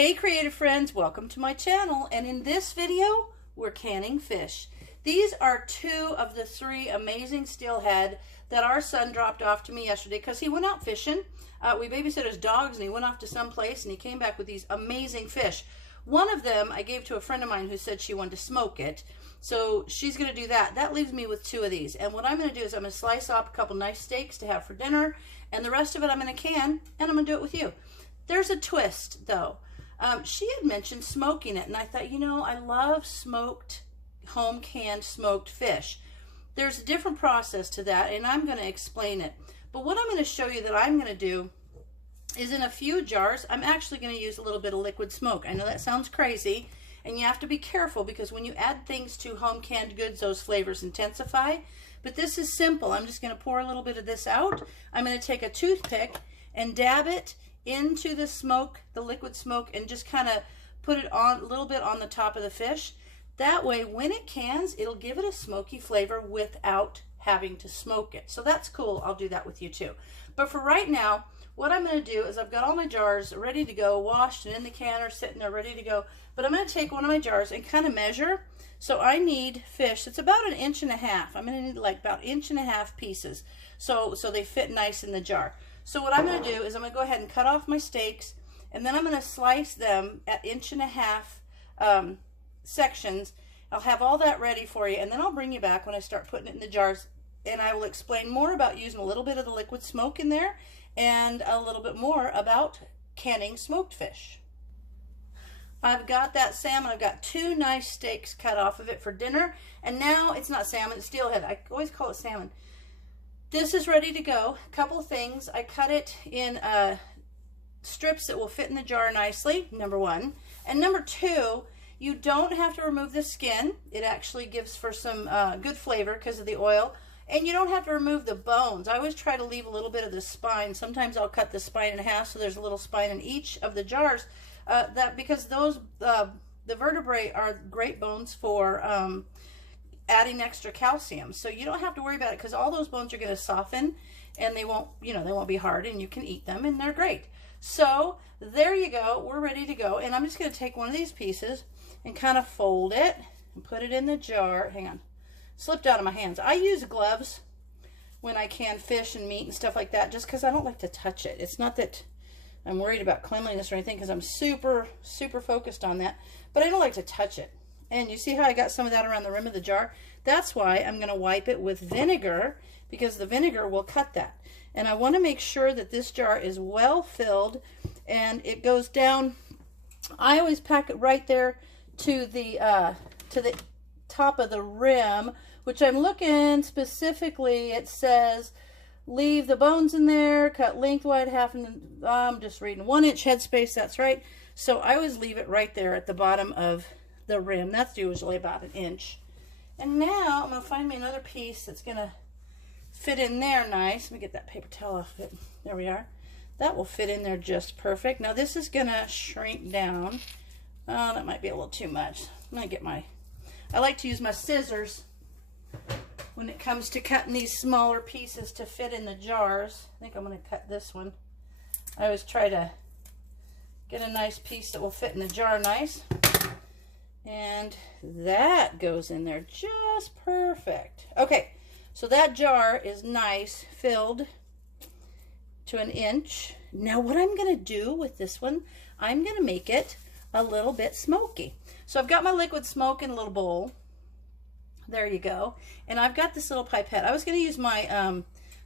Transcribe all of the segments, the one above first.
Hey creative friends, welcome to my channel, and in this video we're canning fish. These are two of the three amazing steelhead that our son dropped off to me yesterday because he went out fishing. We babysit his dogs and he went off to some place and he came back with these amazing fish. One of them I gave to a friend of mine who said she wanted to smoke it, so she's going to do that. That leaves me with two of these, and what I'm going to do is I'm going to slice up a couple nice steaks to have for dinner, and the rest of it I'm going to can, and I'm going to do it with you. There's a twist though. She had mentioned smoking it, and I thought, you know, I love smoked, home canned smoked fish. There's a different process to that, and I'm going to explain it. But what I'm going to show you that I'm going to do is in a few jars, I'm actually going to use a little bit of liquid smoke. I know that sounds crazy, and you have to be careful because when you add things to home canned goods, those flavors intensify. But this is simple. I'm just going to pour a little bit of this out. I'm going to take a toothpick and dab it into the smoke, the liquid smoke, and just kind of put it on a little bit on the top of the fish. That way when it cans, it'll give it a smoky flavor without having to smoke it. So that's cool. I'll do that with you too. But for right now, what I'm going to do is I've got all my jars ready to go, washed and in the canner, sitting there ready to go. But I'm going to take one of my jars and kind of measure. So I need fish that's about 1.5 inches. I'm going to need like about 1.5 inch pieces so they fit nice in the jar. So what I'm going to do is I'm going to go ahead and cut off my steaks, and then I'm going to slice them at 1.5 inch sections. I'll have all that ready for you, and then I'll bring you back when I start putting it in the jars, and I will explain more about using a little bit of the liquid smoke in there and a little bit more about canning smoked fish. I've got that salmon. I've got 2 nice steaks cut off of it for dinner, and now it's not salmon, it's steelhead. I always call it salmon. This is ready to go. A couple things. I cut it in strips that will fit in the jar nicely, number one. And number two, you don't have to remove the skin. It actually gives for some good flavor because of the oil. And you don't have to remove the bones. I always try to leave a little bit of the spine. Sometimes I'll cut the spine in half so there's a little spine in each of the jars. Because those the vertebrae are great bones for adding extra calcium, so you don't have to worry about it because all those bones are going to soften and they won't, you know, they won't be hard, and you can eat them and they're great. So there you go, we're ready to go, and I'm just going to take one of these pieces and kind of fold it and put it in the jar. Hang on, slipped out of my hands. I use gloves when I can fish and meat and stuff like that just because I don't like to touch it. It's not that I'm worried about cleanliness or anything because I'm super focused on that, but I don't like to touch it. And you see how I got some of that around the rim of the jar? That's why I'm going to wipe it with vinegar, because the vinegar will cut that. And I want to make sure that this jar is well filled and it goes down. I always pack it right there to the top of the rim, which I'm looking specifically. It says leave the bones in there, cut lengthwise half, and I'm just reading 1 inch headspace. That's right. So I always leave it right there at the bottom of the rim. That's usually about 1 inch. And now I'm going to find me another piece that's going to fit in there nice. Let me get that paper towel off it. There we are. That will fit in there just perfect. Now this is going to shrink down. Oh, that might be a little too much. I'm going to get I like to use my scissors when it comes to cutting these smaller pieces to fit in the jars. I think I'm going to cut this one. I always try to get a nice piece that will fit in the jar nice. And that goes in there just perfect. Okay, so that jar is nice, filled to 1 inch. Now what I'm going to do with this one, I'm going to make it a little bit smoky. So I've got my liquid smoke in a little bowl. There you go. And I've got this little pipette. I was going to use my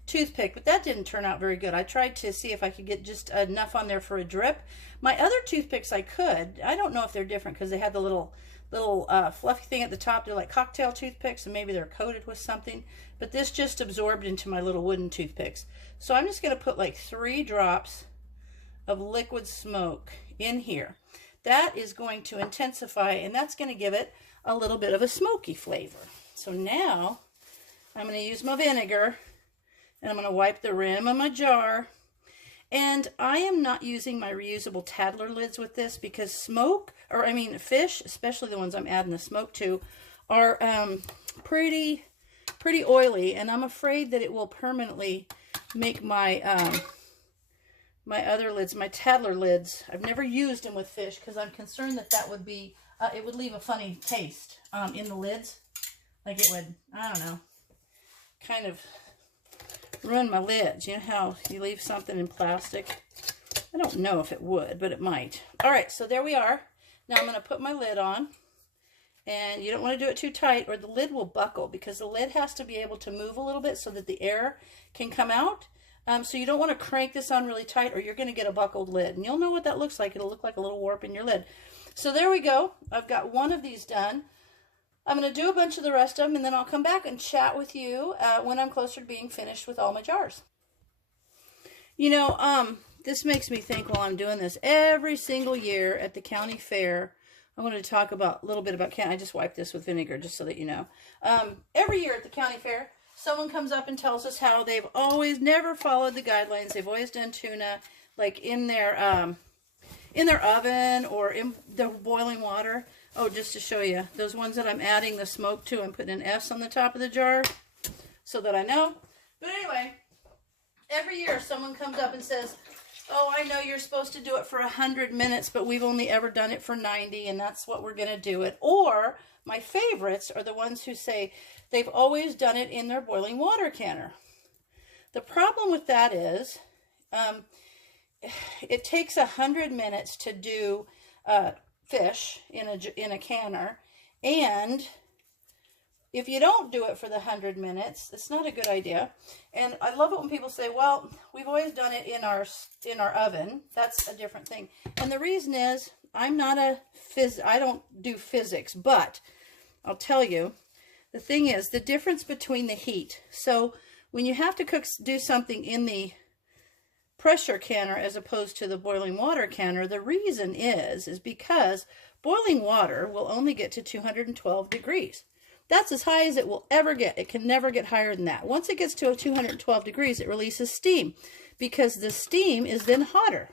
toothpick, but that didn't turn out very good. I tried to see if I could get just enough on there for a drip. My other toothpicks I could. I don't know if they're different because they had the little fluffy thing at the top. They're like cocktail toothpicks, and maybe they're coated with something. But this just absorbed into my little wooden toothpicks. So I'm just going to put like 3 drops of liquid smoke in here. That is going to intensify, and that's going to give it a little bit of a smoky flavor. So now I'm going to use my vinegar, and I'm going to wipe the rim of my jar. And I am not using my reusable Tadler lids with this because fish, especially the ones I'm adding the smoke to, are pretty oily, and I'm afraid that it will permanently make my my other lids, my Tattler lids. I've never used them with fish because I'm concerned that that would be, it would leave a funny taste in the lids. Like it would, I don't know, kind of ruin my lids. You know how you leave something in plastic? I don't know if it would, but it might. All right, so there we are. Now I'm going to put my lid on. And you don't want to do it too tight or the lid will buckle, because the lid has to be able to move a little bit so that the air can come out. So you don't want to crank this on really tight or you're going to get a buckled lid. And you'll know what that looks like. It'll look like a little warp in your lid. So there we go. I've got one of these done. I'm going to do a bunch of the rest of them, and then I'll come back and chat with you when I'm closer to being finished with all my jars. You know, this makes me think while I'm doing this, every single year at the county fair, I wanted to talk a little bit about I just wiped this with vinegar just so that you know. Every year at the county fair, someone comes up and tells us how they've always never followed the guidelines. They've always done tuna like in their oven or in the boiling water. Oh, just to show you, those ones that I'm adding the smoke to, I'm putting an S on the top of the jar so that I know. But anyway, every year someone comes up and says, oh, I know you're supposed to do it for 100 minutes, but we've only ever done it for 90, and that's what we're going to do it. Or my favorites are the ones who say they've always done it in their boiling water canner. The problem with that is it takes 100 minutes to do fish in a canner, and if you don't do it for the 100 minutes, it's not a good idea. And I love it when people say, well, we've always done it in our oven. That's a different thing. And the reason is I don't do physics, but I'll tell you, the thing is the difference between the heat. So when you have to do something in the pressure canner as opposed to the boiling water canner, the reason is because boiling water will only get to 212 degrees. That's as high as it will ever get. It can never get higher than that. Once it gets to 212 degrees, it releases steam, because the steam is then hotter.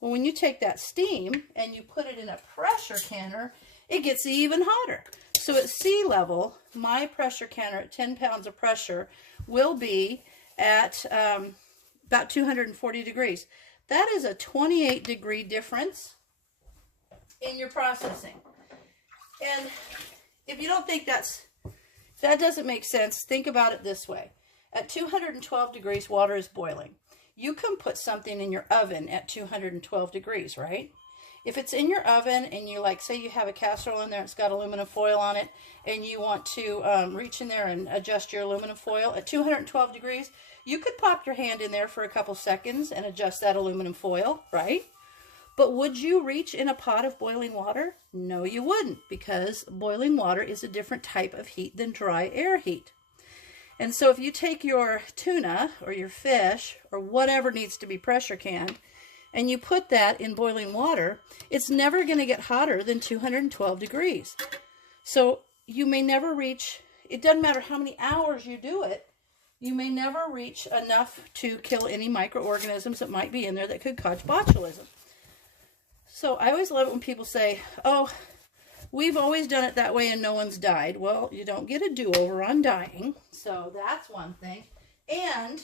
Well, when you take that steam and you put it in a pressure canner, it gets even hotter. So at sea level, my pressure canner at 10 pounds of pressure will be at about 240 degrees. That is a 28 degree difference in your processing. And if you don't think that doesn't make sense, think about it this way. At 212 degrees, water is boiling. You can put something in your oven at 212 degrees, right? If it's in your oven and you say you have a casserole in there, it's got aluminum foil on it, and you want to reach in there and adjust your aluminum foil at 212 degrees, you could pop your hand in there for a couple seconds and adjust that aluminum foil, right? But would you reach in a pot of boiling water? No, you wouldn't, because boiling water is a different type of heat than dry air heat. And so if you take your tuna or your fish or whatever needs to be pressure canned and you put that in boiling water, it's never going to get hotter than 212 degrees. So you may never reach, it doesn't matter how many hours you do it, you may never reach enough to kill any microorganisms that might be in there that could cause botulism. So I always love it when people say, oh, we've always done it that way and no one's died. Well, you don't get a do-over on dying. So that's one thing. And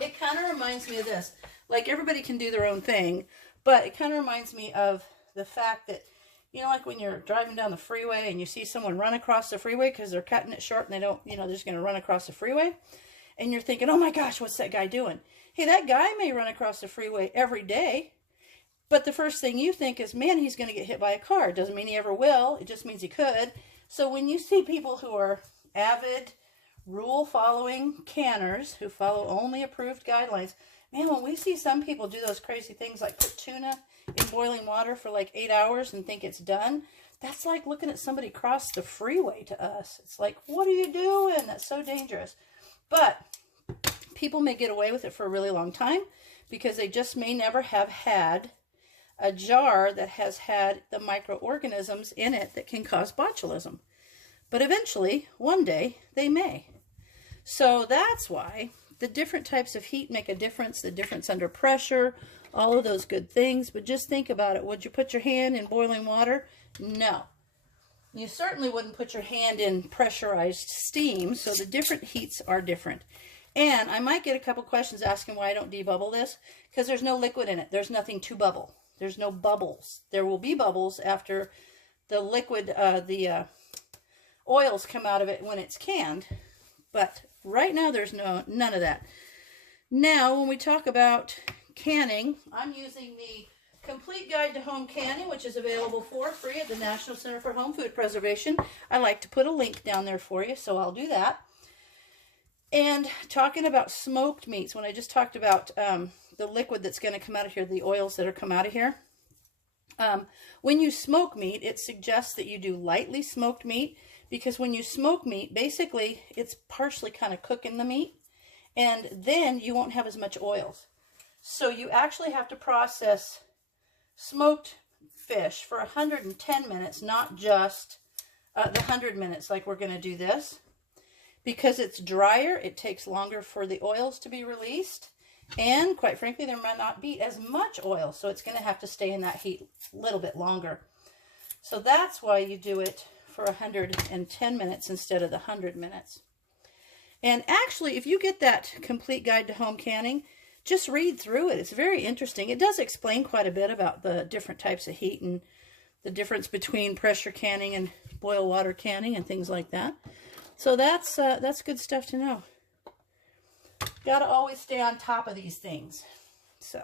it kind of reminds me of this. Like, everybody can do their own thing, but it kind of reminds me of the fact that, you know, like when you're driving down the freeway and you see someone run across the freeway because they're cutting it short and they don't, you know, they're just going to run across the freeway. And you're thinking, oh my gosh, what's that guy doing? Hey, that guy may run across the freeway every day. But the first thing you think is, man, he's going to get hit by a car. It doesn't mean he ever will. It just means he could. So when you see people who are avid, rule-following canners who follow only approved guidelines, man, when we see some people do those crazy things like put tuna in boiling water for like 8 hours and think it's done, that's like looking at somebody cross the freeway to us. It's like, what are you doing? That's so dangerous. But people may get away with it for a really long time because they just may never have had a jar that has had the microorganisms in it that can cause botulism. But eventually, one day, they may. So that's why the different types of heat make a difference, the difference under pressure, all of those good things. But just think about it. Would you put your hand in boiling water? No. You certainly wouldn't put your hand in pressurized steam, so the different heats are different. And I might get a couple questions asking why I don't debubble this, because there's no liquid in it. There's nothing to bubble. There's no bubbles. There will be bubbles after the liquid, the oils come out of it when it's canned. But right now there's none of that. Now, when we talk about canning, I'm using the Complete Guide to Home Canning, which is available for free at the National Center for Home Food Preservation. I like to put a link down there for you, so I'll do that. And talking about smoked meats, when I just talked about the liquid that's going to come out of here, the oils that are come out of here. When you smoke meat, it suggests that you do lightly smoked meat, because when you smoke meat, basically it's partially kind of cooking the meat, and then you won't have as much oils. So you actually have to process smoked fish for 110 minutes, not just the 100 minutes like we're going to do this. Because it's drier, it takes longer for the oils to be released. And quite frankly, there might not be as much oil, so it's going to have to stay in that heat a little bit longer. So that's why you do it for 110 minutes instead of the 100 minutes. And actually, if you get that Complete Guide to Home Canning, just read through it. It's very interesting. It does explain quite a bit about the different types of heat and the difference between pressure canning and boil water canning and things like that. So that's good stuff to know. Got to always stay on top of these things. So,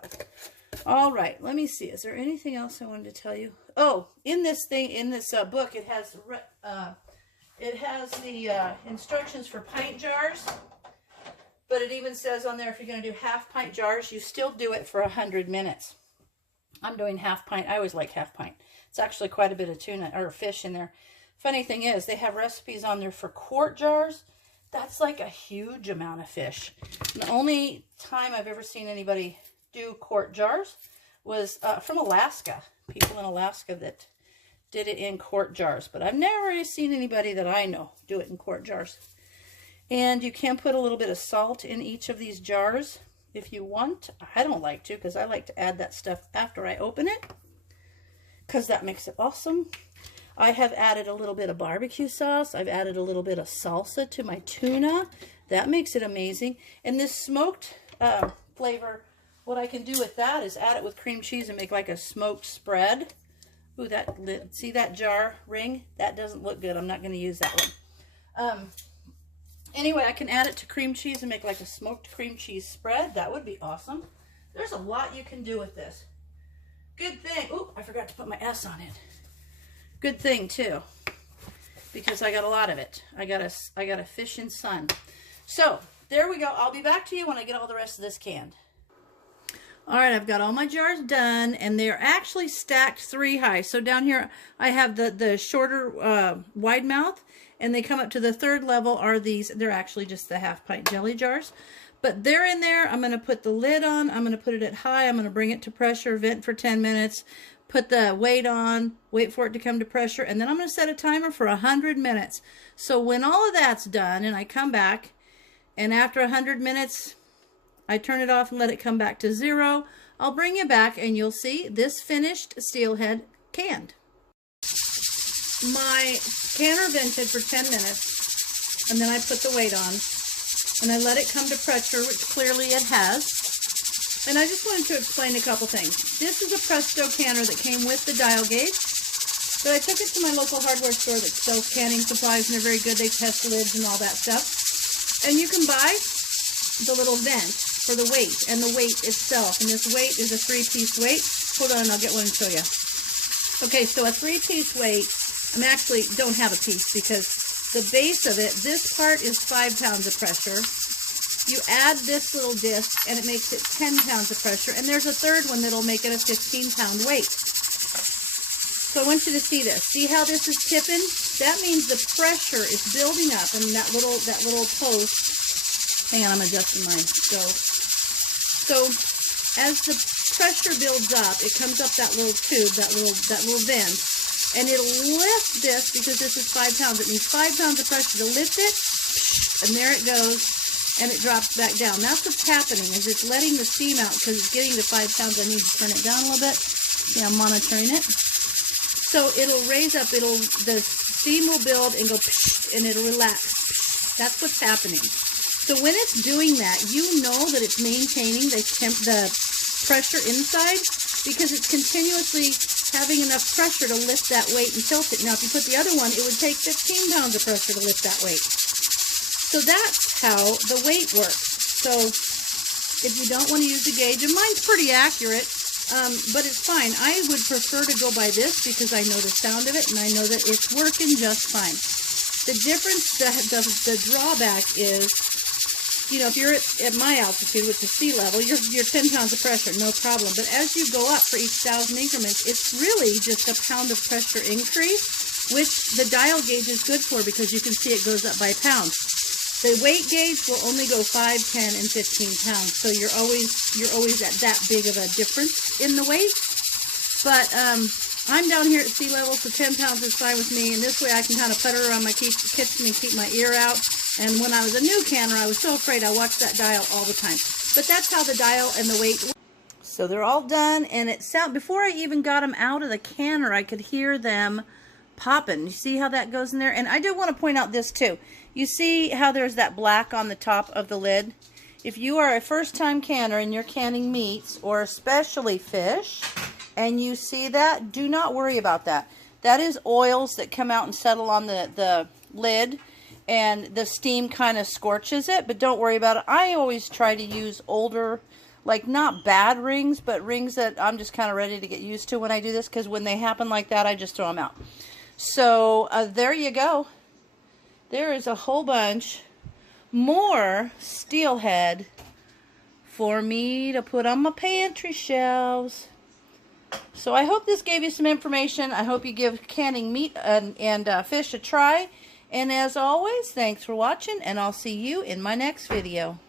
all right, let me see. Is there anything else I wanted to tell you? Oh, in this book, it has the instructions for pint jars. But it even says on there, if you're going to do half pint jars, you still do it for 100 minutes. I'm doing half pint. I always like half pint. It's actually quite a bit of tuna or fish in there. Funny thing is, they have recipes on there for quart jars. That's like a huge amount of fish. And the only time I've ever seen anybody do quart jars was from Alaska. People in Alaska that did it in quart jars. But I've never seen anybody that I know do it in quart jars. And you can put a little bit of salt in each of these jars if you want. I don't like to, because I like to add that stuff after I open it, because that makes it awesome. I have added a little bit of barbecue sauce. I've added a little bit of salsa to my tuna. That makes it amazing. And this smoked flavor, what I can do with that is add it with cream cheese and make like a smoked spread. Ooh, see that jar ring? That doesn't look good. I'm not going to use that one. Anyway, I can add it to cream cheese and make like a smoked cream cheese spread. That would be awesome. There's a lot you can do with this. Good thing. Ooh, I forgot to put my S on it. Good thing too, because I got a lot of it. I got a fish in sun. So there we go. I'll be back to you when I get all the rest of this canned. All right, I've got all my jars done, and they're actually stacked 3 high. So down here, I have the shorter wide mouth, and they come up to the 3rd level are these. They're actually just the half pint jelly jars. But they're in there. I'm going to put the lid on. I'm going to put it at high. I'm going to bring it to pressure, vent for 10 minutes, put the weight on, wait for it to come to pressure, and then I'm going to set a timer for 100 minutes. So when all of that's done and I come back, and after 100 minutes, I turn it off and let it come back to 0, I'll bring you back and you'll see this finished steelhead canned. My canner vented for 10 minutes, and then I put the weight on, and I let it come to pressure, which clearly it has. And I just wanted to explain a couple things. This is a Presto canner that came with the dial gauge, but I took it to my local hardware store that sells canning supplies, and they're very good. They test lids and all that stuff. And you can buy the little vent for the weight and the weight itself. And this weight is a 3-piece weight. Hold on, I'll get one and show you. Okay, so a 3-piece weight. I actually don't have a piece because the base of it, this part is 5 pounds of pressure. You add this little disc and it makes it 10 pounds of pressure. And there's a 3rd one that'll make it a 15-pound weight. So I want you to see this. See how this is tipping? That means the pressure is building up in that little post. Hang on, I'm adjusting mine. So as the pressure builds up, it comes up that little tube, that little vent. And it'll lift this, because this is 5 pounds. It needs 5 pounds of pressure to lift it, and there it goes, and it drops back down. That's what's happening, is it's letting the steam out, because it's getting to 5 pounds. I need to turn it down a little bit. See, I'm monitoring it. So it'll raise up, the steam will build and go, and it'll relax. That's what's happening. So when it's doing that, you know that it's maintaining the pressure inside because it's continuously having enough pressure to lift that weight and tilt it. Now, if you put the other one, it would take 15 pounds of pressure to lift that weight. So that's how the weight works. So if you don't want to use the gauge, and mine's pretty accurate, but it's fine. I would prefer to go by this because I know the sound of it and I know that it's working just fine. The difference, the drawback is, you know, if you're at my altitude, which is sea level, you're 10 pounds of pressure, no problem. But as you go up for each 1,000 increments, it's really just a pound of pressure increase, which the dial gauge is good for because you can see it goes up by pounds. The weight gauge will only go 5, 10, and 15 pounds. So you're always at that big of a difference in the weight. But I'm down here at sea level, so 10 pounds is fine with me. And this way I can kind of putter around my kitchen and keep my ear out. And when I was a new canner, I was so afraid I watched that dial all the time. But that's how the dial and the weight. So they're all done, and it before I even got them out of the canner, I could hear them popping. You see how that goes in there? And I do want to point out this too. You see how there's that black on the top of the lid? If you are a first-time canner and you're canning meats, or especially fish, and you see that, do not worry about that. That is oils that come out and settle on the lid, and the steam kind of scorches it, but don't worry about it. I always try to use older, like not bad rings, but rings that I'm just kind of ready to get used to when I do this, because when they happen like that, I just throw them out. So there you go. There is a whole bunch more steelhead for me to put on my pantry shelves. So I hope this gave you some information. I hope you give canning meat and fish a try. And as always, thanks for watching, and I'll see you in my next video.